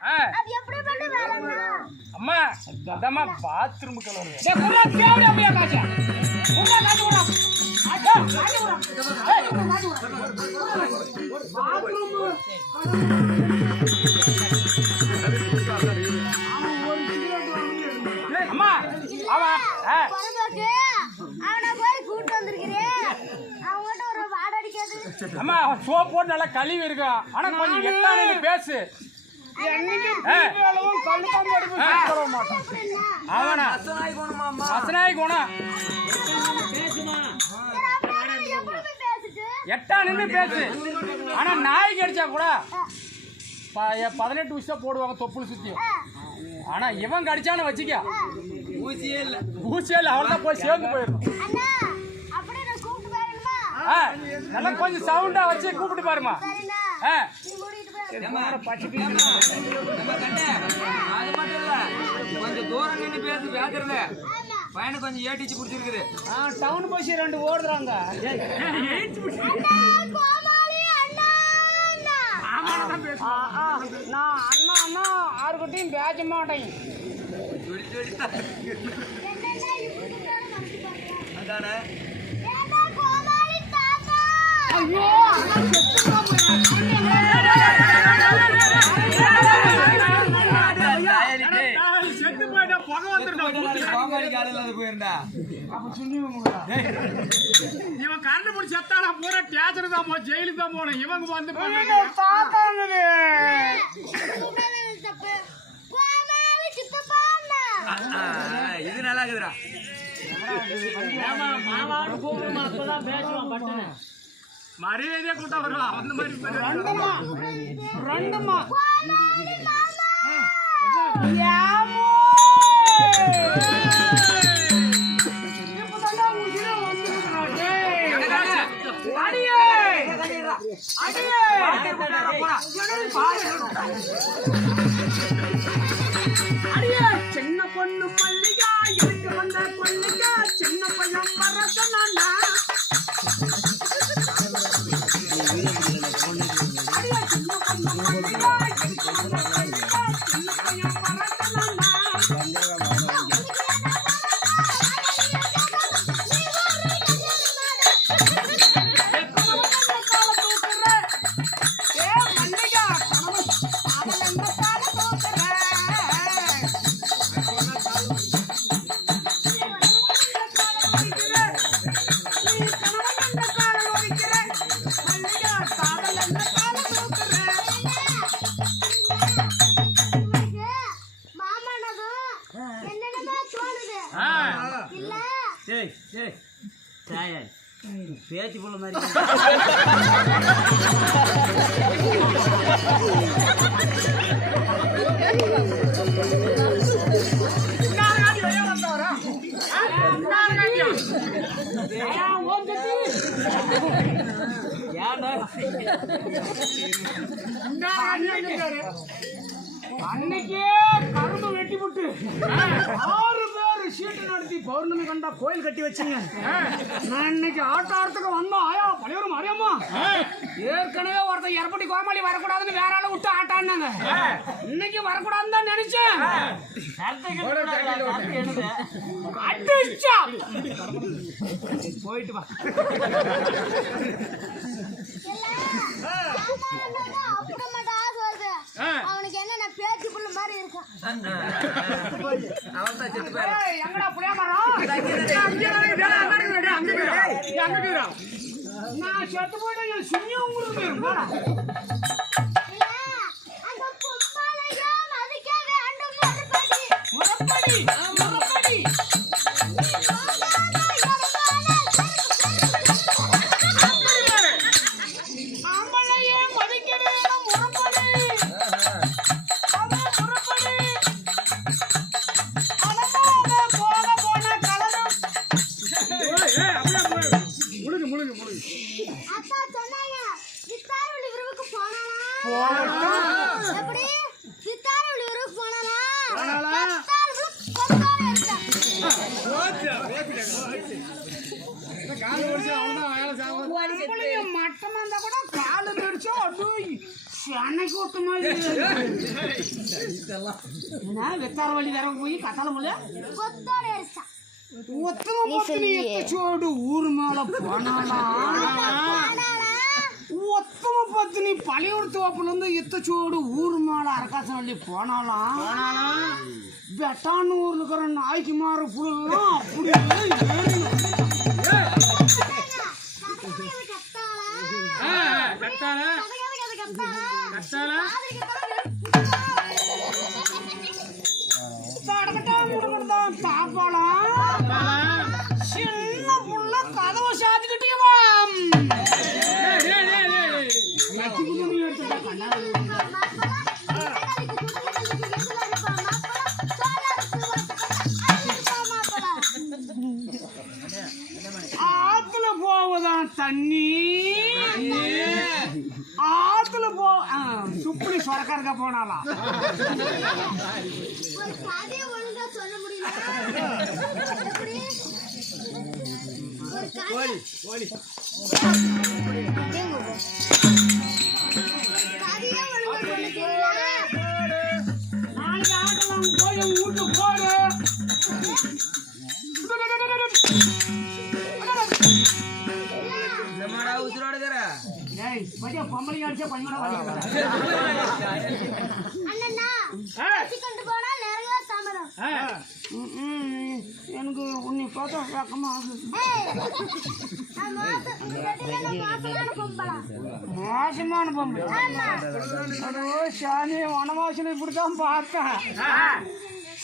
அது எப்படி பண்ண வேறன்னா அம்மா அதம்மா பாத்ரூம் கலர் டேய் குறா தேவடி அப்படியே காச்சா குறா காச்சு குறா ஆச்சா காச்சு குறா ஏய் காச்சு குறா பாத்ரூம் அம்மா அவா பரவாக்கே அவன போய் கூட்டி வந்திருக்கீங்க அவங்கிட்ட ஒரு வாட அடிக்காது அம்மா சோப் போட்டு நல்லா கழுவி இருக்கா ஆனா கொஞ்சம் எட்டானே பேசு என்னைக்கு தீபாவளியும் கல்லுக்காம அடிப்பு சொல்ல மாட்டேன் அவனா அசனாய் குணமாம்மா அசனாய் குணம் எப்படி பேசிட்டு எட்டா நின்று பேசு ஆனா நாய்க்கு அடிச்சா கூட 18 விஷயம் போடுவாங்க தொப்புள் சுத்தியும் ஆனா இவன் கடிச்சான்னு வச்சுக்க ஊசியே இல்ல அவள்தான் போய் சேர்ந்து போயிடும் அண்ணா அப்படியே நான் கூப்பிட்டு பாருங்கம்மா நல்லா கொஞ்சம் சவுண்டா வச்சு கூப்பிட்டு பாருமா சரிண்ணா நீ மூடிட்டு போய் நம்ம கண்ணே அது மட்டும் இல்ல கொஞ்சம் தூரம் நின்று பேசுறது பையனுக்கு கொஞ்சம் ஏடிச்சு பிடிச்சிருக்குது டவுன் பஸ் 2 ஓடுறாங்க அண்ணா கோமாளி அண்ணா நான் அண்ணா அண்ணா யாருக்கிட்டையும் பேச மாட்டேன் என்னன்னா இப்படி இருந்தாலும் மனசு பாருங்க அதானே ஏண்டா கோமாளி தாத்தா ஐயோ செத்து போயிட்டா புகை வந்துருந்தா பாம்பாடி காலையில் அது போயிருந்தா இவன் கரண்ட் பிடிச்சி செத்தானா பூரா டேச்சர் தான் போ ஜெயிலுக்கு தான் போனேன் இவங்க வந்து தாத்தாங்குது தப்பு கோமாளி சித்தப்பா அண்ணா இது நல்லா இருக்குதுடா மரியாதையா கூட்டா வருவா அந்த மாதிரி ரெண்டுமா கோமாளி மாமா சின்ன பொண்ணு பள்ளியா எனக்கு வந்த பள்ளியா சின்ன பையன் வரசனா பேச்சு போல மாதிரி அன்னைக்கே கரும்பு வெட்டி விட்டு 6 பேர் சீட்டு நடத்தி பௌர்ணமி கண்டா கோயில் கட்டி வச்சுங்க நான் இன்னைக்கு ஆட்டத்துக்கு வந்தோம் ஆயா பழையூர் மாரியம்மா ஏற்கனவே ஒருத்தர் எரப்பட்டி கோமாளி வரக்கூடாதுன்னு வேற ஆளை விட்டு ஆட்டான்னாங்க இன்னைக்கு வரக்கூடாதுன்னு தான் நினைச்சேன் அடிச்சா போயிட்டு வா அவனுக்கு என்ன பேச்சு புள்ள மாதிரி இருக்கும் அவன் தான் செத்து போயிரு எங்கடா புளியா மரம் நான் செத்து போயிட்டு என் சின்ன உங்களுக்கு அந்த பொம்மாலையா மதிக்க வேண்டும் முறப்படி எப்படி சித்தாரவளி ஊருக்கு போனானா மட்டமா இருந்தா கூட காலு தெரிச்சோம் சென்னைக்கு ஒட்ட மாதிரி என்ன வெத்தார வழி வேற போய் கத்தால முடியல கொத்தோட அடிச்சா ஒத்தனை பத்தினி எத்தச்சோடு ஊர் மேல போனாலா ஒத்தனை பத்தினி பழையூர் தோப்புல இருந்து எத்தச்சோடு ஊர் மேல அரக்காசம் வள்ளி போனாலாம் வெட்டானூர்ல இருக்கிற நாய்க்கு மாற புல்லாம் அப்படியே ஏறிடும். கட்டால சின்ன புள்ள கதவை சாத்திக்கிட்டேவாம் ஆத்துல போவதான் தண்ணி ஆத்துல போ சுப்படி சொரக்கறக்க போனாலாம் ஒரு கதையை ஒழுங்கா சொல்ல முடியல எப்படி ஒரு கதையை ஒழுங்கா சொல்லிட்டீங்களா நாளைக்கு ஆட்டலாம் போய் வீட்டு போடு என்னமாடா உசுரோட இருக்கிற ஏய் மதிய பொம்பளை அடிச்சா பஞ்சோட அண்ணா கொண்டு போனா நிறைய தாமரம் எனக்கு உன்னை பார்த்தா பக்கமா ஆகுது மோசமான பொம்பளை அதோ சாமி வனவாசனை இப்படித்தான் பார்த்தேன்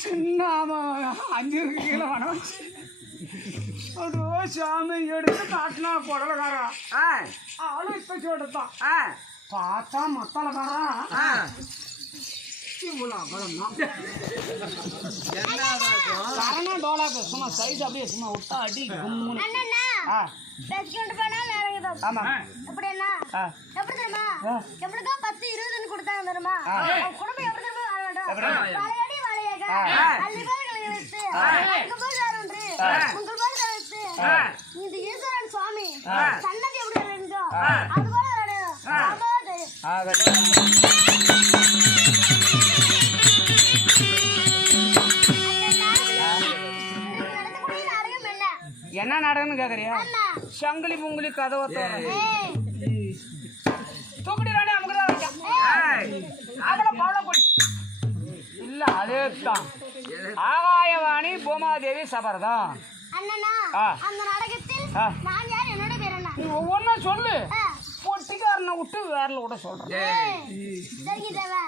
சின்ன 5 கிலோ வனவாசி அதோ சாமி எடுத்து காட்டினா குடலக்காரா அவளும் இப்ப சொல்லிட்டான் பார்த்தா மத்தலக்காரா இவ்வளோ கரணா டோலாக்கு சும்மா சைஸ் அப்படியே சும்மா விட்டா அடி கொண்டு போனா நிறைய ஆமா எப்படின்னா எப்படி தெரியுமா எப்படிதான் 10-20 கொடுத்தாங்க தெரியுமா குடும்பம் எப்படி தெரியுமா வாழ வேண்டும் வளையடி வளையக அள்ளிபால் கழித்து அங்க போய் சாருன்று உங்கள் போய் கழித்து இந்த ஈஸ்வரன் சுவாமி சன்னதி எப்படி இருந்தோ அது போல என்ன நடக்குன்னு கேக்குறியா சங்கிலி பொங்கலி கதவை தூக்கடி ராணி அமுக்குதான் இல்ல அதேதான் ஆகாயவாணி பூமாதேவி சபர்தான் அந்த நாடகத்தில் நான் யார் என்னோட பேர் என்ன நீ ஒவ்வொன்னா சொல்லு பொட்டிக்காரனை விட்டு வேறல கூட சொல்றேன் சரிங்க தேவா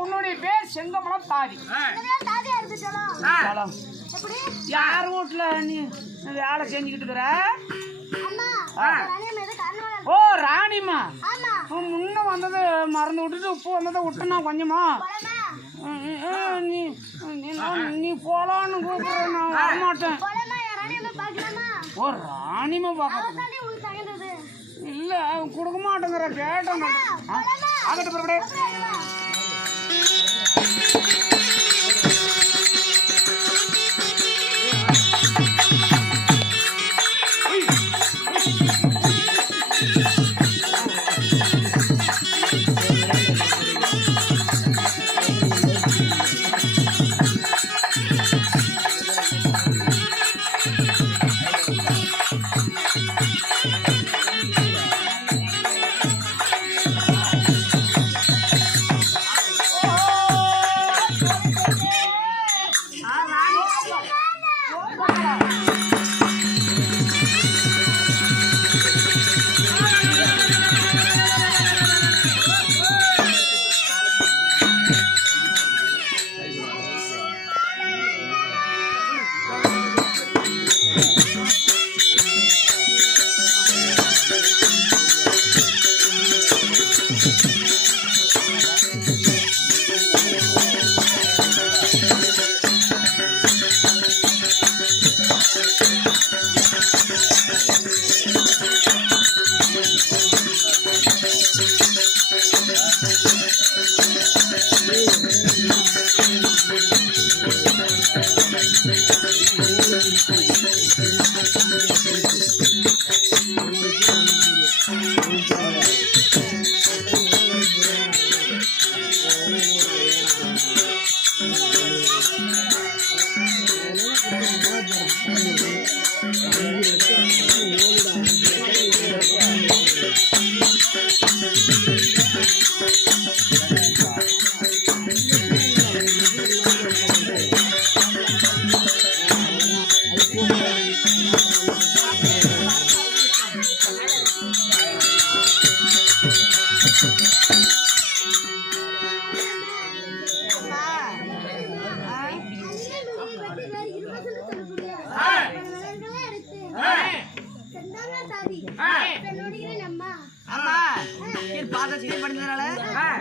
உன்னுடைய பேர் செங்கமலம் தாதி யார் வீட்டுல நீ வேலை செஞ்சுக்கிட்டு இருக்கிற ஓ ராணிமா முன்ன வந்தது மறந்து விட்டுட்டு உப்பு வந்ததை விட்டுனா கொஞ்சமா நீ போலான்னு கூப்பிடுற நான் வரமாட்டேன் ஓ ராணிமா பாக்க அவதாண்டி உங்களுக்கு தகுந்தது. இல்ல அவன் கொடுக்க மாட்டேங்கிற கேட்டேன் ஆகட்டும் புறப்படு.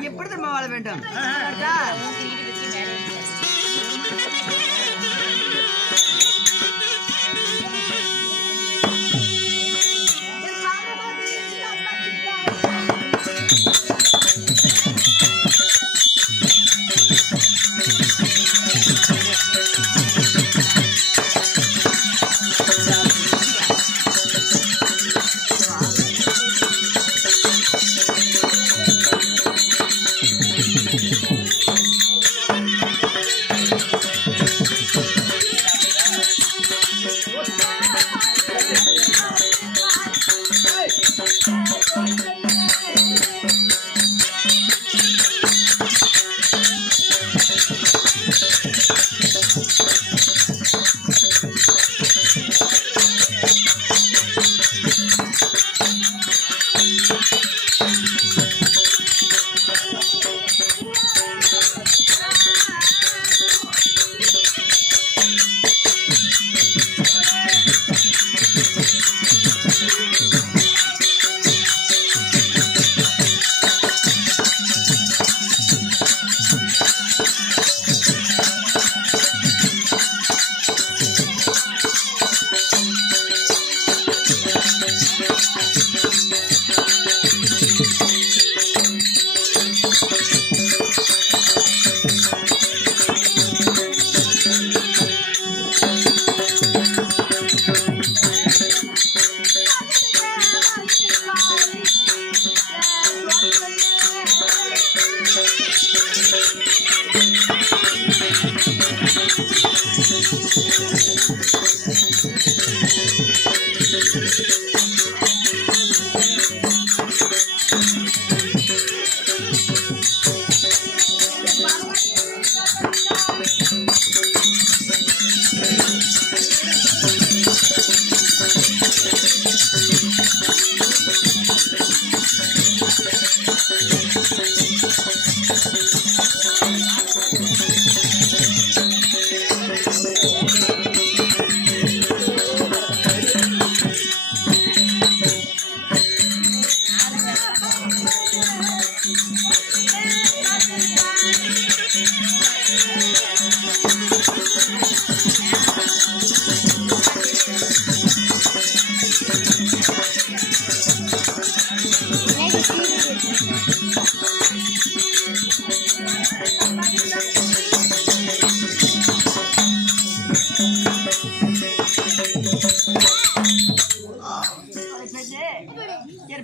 எப்படி நம்ம வாழ வேண்டும்?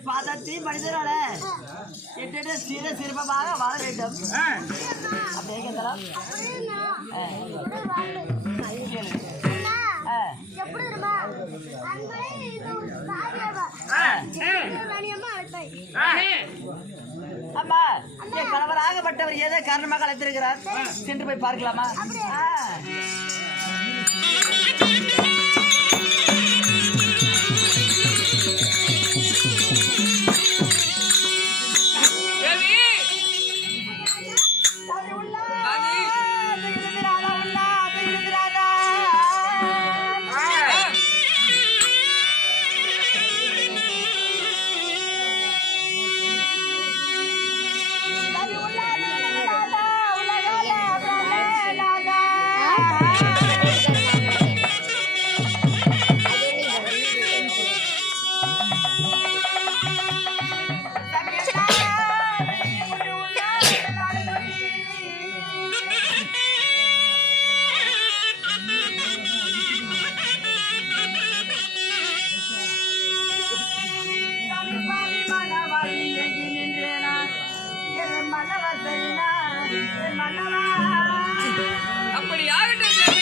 பாதத்தில் மனிதரோட எட்டு சீர சிறப்பாக வாழ வேண்டும். அப்படியே கேட்கலாம். எப்படி தெரியுமா? அன்பே இது ஒரு சாதியவா. அம்மா, என் கணவராகப்பட்டவர் ஏதோ காரணமாக அழைத்திருக்கிறார். சென்று போய் பார்க்கலாமா? அப்படி ஆகட்டும் தேவி.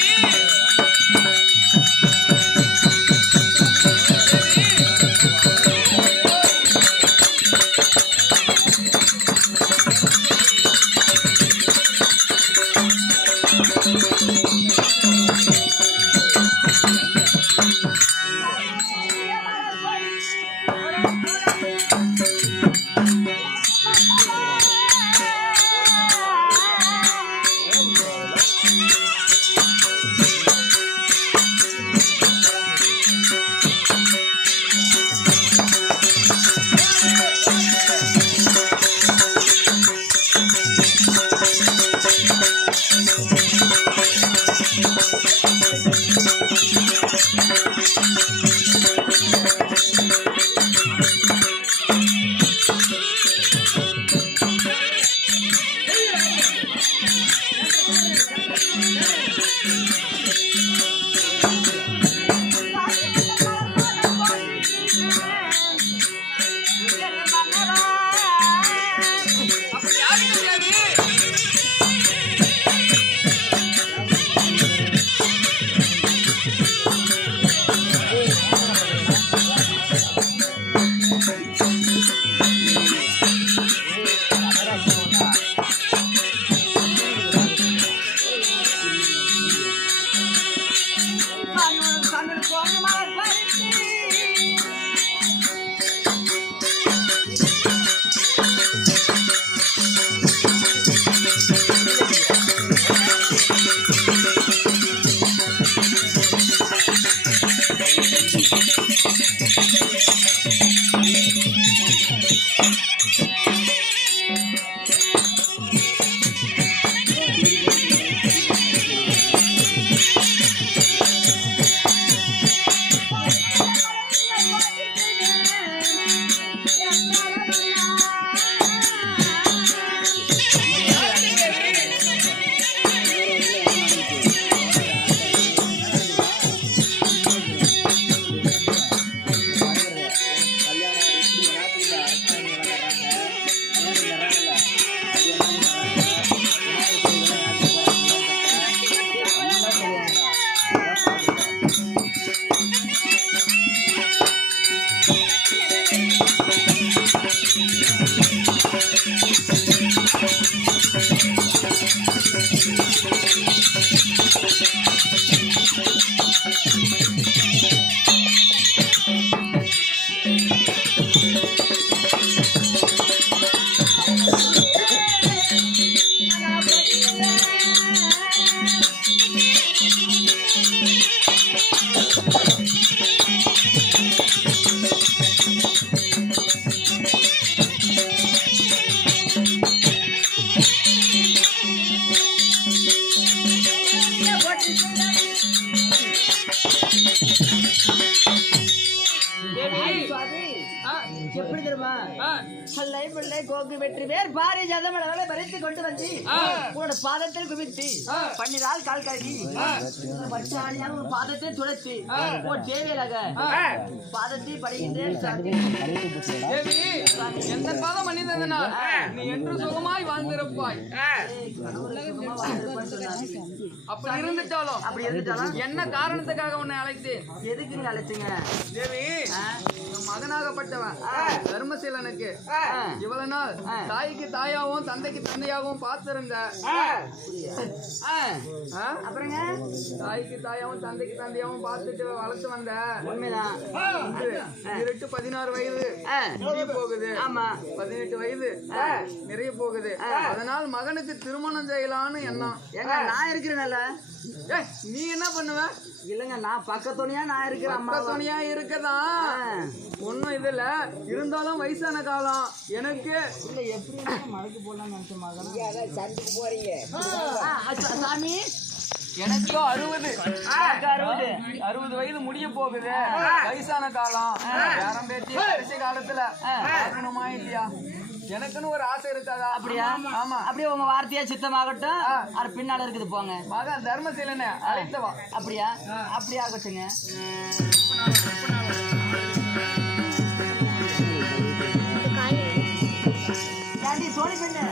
எப்படி தெரியுமா அல்லை பிள்ளை கோக்கு வெற்றி பேர் பாரி ஜதமளவளை பறித்து கொண்டு வந்து உன்னோட பாதத்தில் குவித்து பண்ணினால் கால் கழுவி பச்சாணியால் உன் பாதத்தை துளைத்து உன் தேவையிலாக பாதத்தை படுகின்றேன் தேவி எந்த பாதம் மனிதனால் நீ என்று சுகமாய் வாழ்ந்திருப்பாய். அப்படி இருந்துட்டாலும் என்ன காரணத்துக்காக உன்னை அழைத்தேன்? எதுக்கு நீங்க அழைச்சீங்க தேவி மகனாகப்பட்டவன் தர்மசீலனுக்கு இவ்வளவு நாள் தாய்க்கு தாயாவும் தந்தைக்கு தந்தையாகவும் பார்த்திருந்த அப்புறங்க தாய்க்கு தாயாவும் தந்தைக்கு தந்தையாவும் பார்த்துட்டு வளர்த்து வந்த உண்மைதான் 16 வயது முடிய போகுது. ஆமா 18 வயது நிறைய போகுது. அதனால் மகனுக்கு திருமணம் செய்யலான்னு எண்ணம். ஏங்க நான் இருக்கிறேன்ல நீ என்ன பண்ணுவ? இல்லங்க நான் பக்கத்துணையா நான் இருக்கிறேன் அம்மா துணையா இருக்கதான் ஒன்னும் இதுல இருந்தாலும் வயசான காலம் எனக்கு இல்ல எப்படி மழைக்கு போடலாம்னு நினைச்ச மகன் சண்டைக்கு போறீங்க சாமி எனக்கு 60 வயது முடிய போகுது. வயசான காலம் யாரும் பேச்சு கடைசி காலத்துல பார்க்கணுமா இல்லையா? எனக்குன்னு ஒரு ஆசை இருக்காதா? அப்படியா? ஆமா. அப்படியே உங்க வார்த்தையா சித்தமாகட்டும். அது பின்னால இருக்குது போங்க. மகன் தர்மசீலனை அழைத்தவா. அப்படியா? அப்படியே ஆகட்டுங்க. சோழி பெண்ணு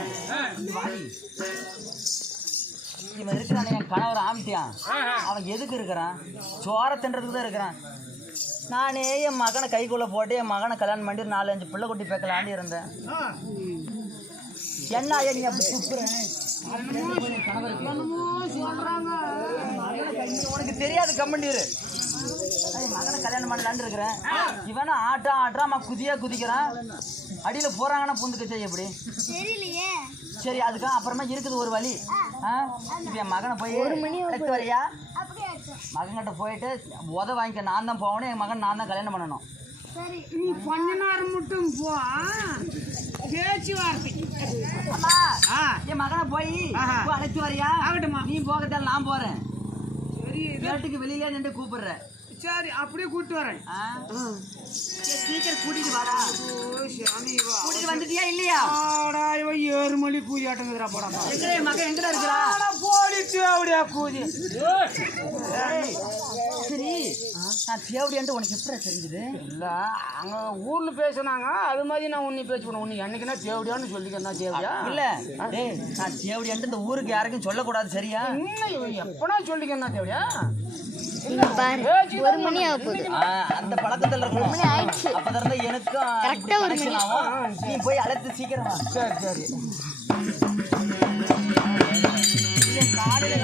இவன் இருக்கிறான் என் கணவர் ஆமிட்டியான். அவன் எதுக்கு இருக்கிறான்? சோர தின்றதுக்கு தான் இருக்கிறான். நானே என் மகனை கைக்குள்ள போட்டு என் மகனை கல்யாணம் பண்ணி 4-5 பிள்ளை குட்டி பேக்கலாண்டி இருந்தேன். என்ன ஐயா நீ அப்படி கூப்பிடுறேன்? உனக்கு தெரியாது கம்மண்டீரு மகனை கல்யாணம் பண்ணலான்னு இருக்கிறேன். இவனை ஆட்டான் குதியா குதிக்கிறான். அடியில போறாங்கன்னா புந்துக்கு செய்ய எப்படி சரி அதுக்காக அப்புறமா இருக்குது ஒரு வழி. இப்ப என் மகனை போய் எடுத்து வரையா மகன்கிட்ட போயிட்டு உத வாங்கிக்க. நான் தான் போகணும். என் மகன் நான் தான் கல்யாணம் பண்ணணும். நீ கொஞ்ச நேரம் மட்டும் போ பேச்சுவார்த்தை. அம்மா என் மகனை போய் அழைத்து வரையா? ஆகட்டுமா. நீ போகத்தால் நான் போறேன். வீட்டுக்கு வெளியில நின்று கூப்பிடுறேன். சரி அப்படியே கூப்பிட்டு வரேன். சீக்கிரம் கூட்டிட்டு வாடா. கூட்டிட்டு வந்துட்டியா இல்லையா? 7 மணி கூதி ஆட்டங்குதுரா போடா. எங்கடா என் மகன் எங்கடா இருக்கிறா? போடி தேவடியா கூதி. சரி நான் தேவடியான்ட்டு உனக்கு எப்படி தெரிஞ்சுது? இல்ல அங்க ஊர்ல பேசுனாங்க அது மாதிரி நான் உன்னை பேசுவேன். உன்னை என்னைக்குன்னா தேவடியான்னு சொல்லிக்கிறேன். தேவடியா இல்ல நான் தேவடியான்ட்டு இந்த ஊருக்கு யாருக்கும் சொல்லக்கூடாது சரியா? எப்பனா சொல்லிக்கிறேன் தேவடியா. ஒரு மணி ஆக போகுது. அந்த பழக்கத்துல இருக்கணும். அப்பதான் எனக்கும் ஆகும். நீ போய் அழைத்து சீக்கிரமா. சரி சரி காலையில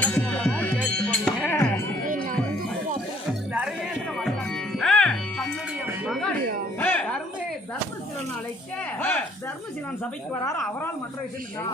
தர்மசீலன் அழைக்க தர்மசீலன் சபைக்கு வராரு. அவரால் மற்ற விஷயம்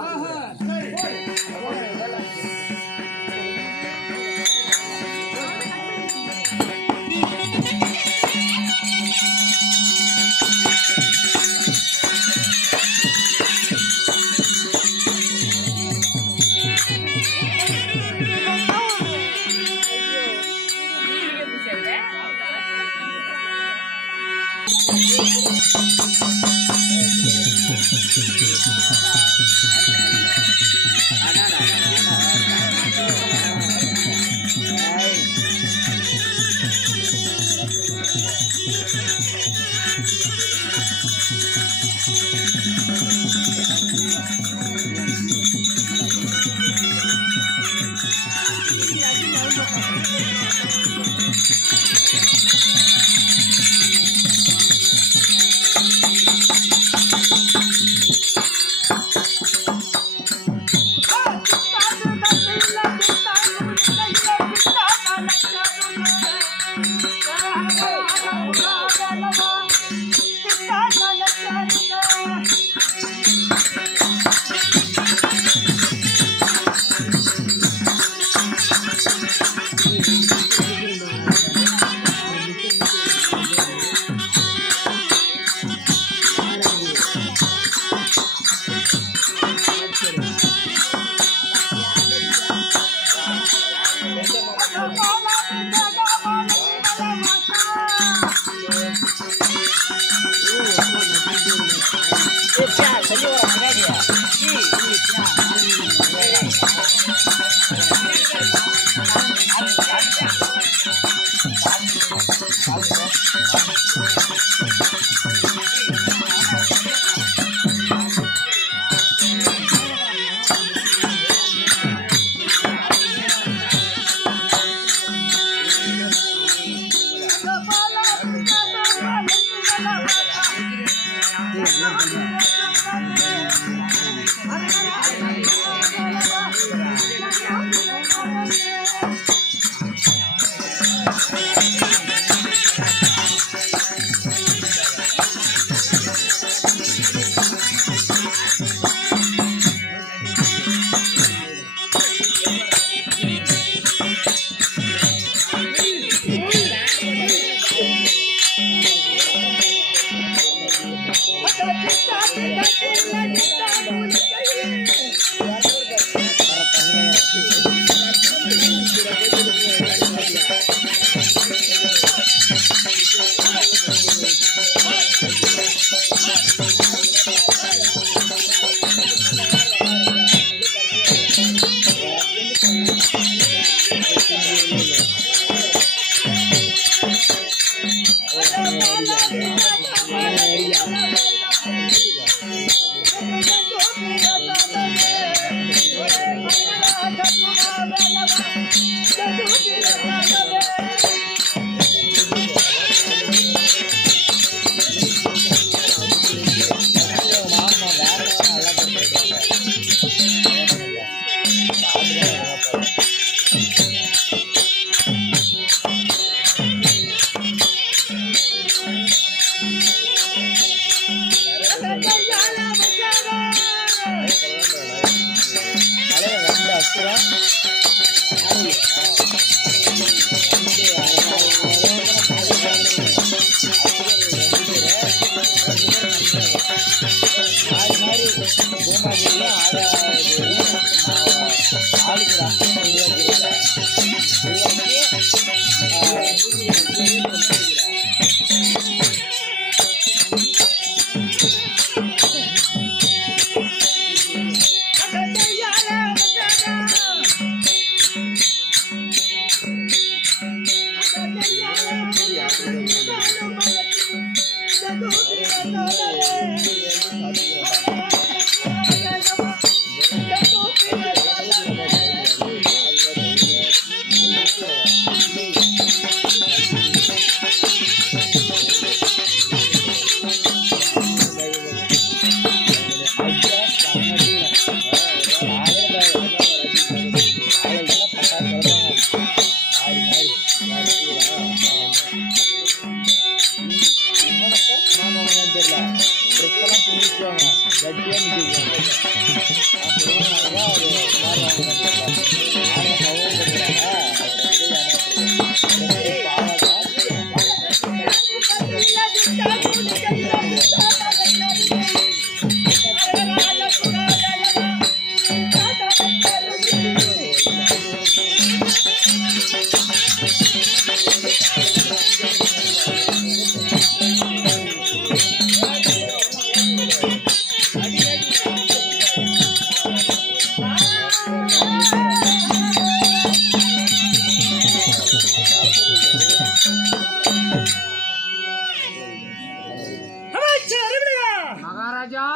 மகாராஜா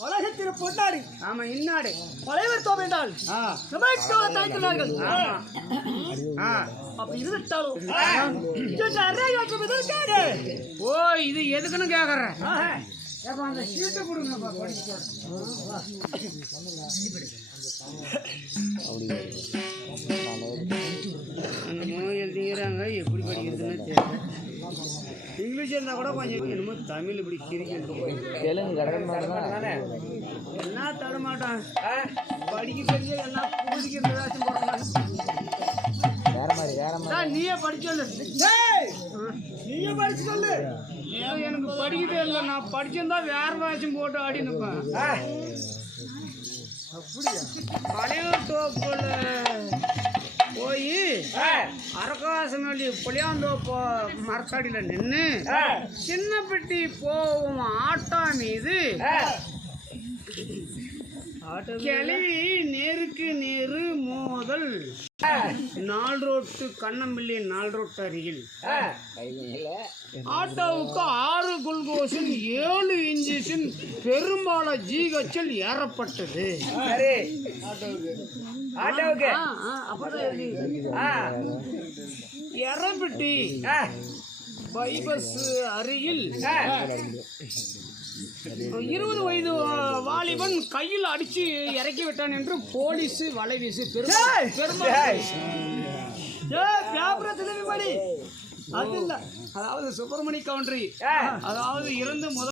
உலகத்திற்கு பொன்னாடு ஆமா இன்னாடு பழையவர் தோம் என்றால் தாய்க்கிறார்கள் அப்படி இருந்துட்டாலும் ஓ இது எதுக்குன்னு கேக்குறேன் அந்த சீட்டு கொடுங்கப்பா படிச்சு அந்த நோய் எழுதிங்கிறாங்க எப்படி படிக்கிறதுன்னு தெரியல இங்கிலீஷ் இருந்தா கூட கொஞ்சம் என்னமோ தமிழ் இப்படி கிரிக்கணும் தெலுங்கு என்ன தடமாட்டான் படிக்க தெரிஞ்ச எல்லாம் குடிக்கிறதாச்சும் போடுறாங்க நீயே படிச்சு சொல்லு நீயே படிச்சு சொல்லு எனக்கு படிக்கவே இல்லை நான் படிச்சிருந்தா வேற வாச்சும் போட்டு ஆடி நிற்பேன் அப்படியா பழையூர் தோப்புல போய் அரகாசம் வேண்டி புளியாந்தோப்பு மரத்தடியில் நின்று சின்ன பெட்டி போகும் ஆட்டா மீது கிளவி நேருக்கு நேரு மோதல் நாள் ரோட்டு கண்ணம்பிள்ளி நாள் ரோட்டு அருகில் ஆட்டோவுக்கு 6 குளுக்கோஸின் 7 இன்ஜெக்ஷன் பெரும்பால ஜிஹெச்சில் ஏறப்பட்டது. சரி ஆட்டோவுக்கு எரப்பட்டி பைபஸ் அருகில் 20 வயது வாலிபன் கையில் அடிச்சு இறக்கி விட்டான் என்று போலீஸ் வலை வீசி அதாவது சுப்பிரமணி கவுண்டரி அதாவது இறந்து